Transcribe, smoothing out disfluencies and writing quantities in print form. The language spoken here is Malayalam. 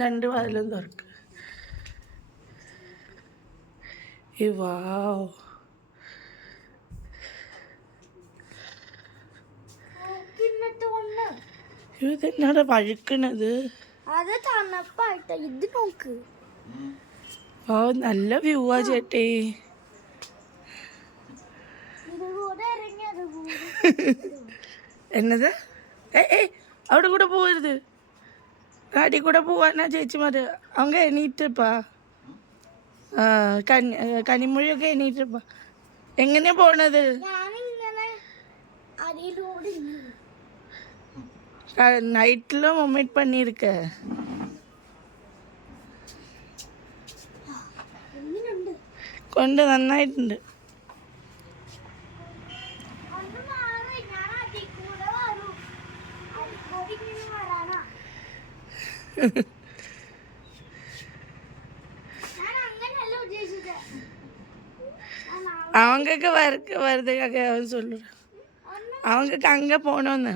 രണ്ട് വാതിലും തുറക്ക്. വാവ്, ഇതെന്നാണ് വഴുക്കണത്? അത് തണുപ്പായിട്ട് ഇത് നോക്ക്. ഓ നല്ല വ്യൂവാ ചേട്ടേ. എന്നത്? അവിടെ കൂടെ പോവരുത്, കാട്ടി കൂടെ പോവാനാ ചേച്ചിമാര്. அவங்க എണീറ്റപ്പാ. കനിമൊഴിയൊക്കെ എണീറ്റപ്പാ. എങ്ങനെയാ പോണത്? நைட்ல வொமிட் பண்ணிருக்க. കൊണ്ട് നന്നായിട്ടുണ്ട്. அவங்களுக்கு வருதுக்காக அவன் சொல்லுறான். அவங்களுக்கு அங்க போனோன்னு.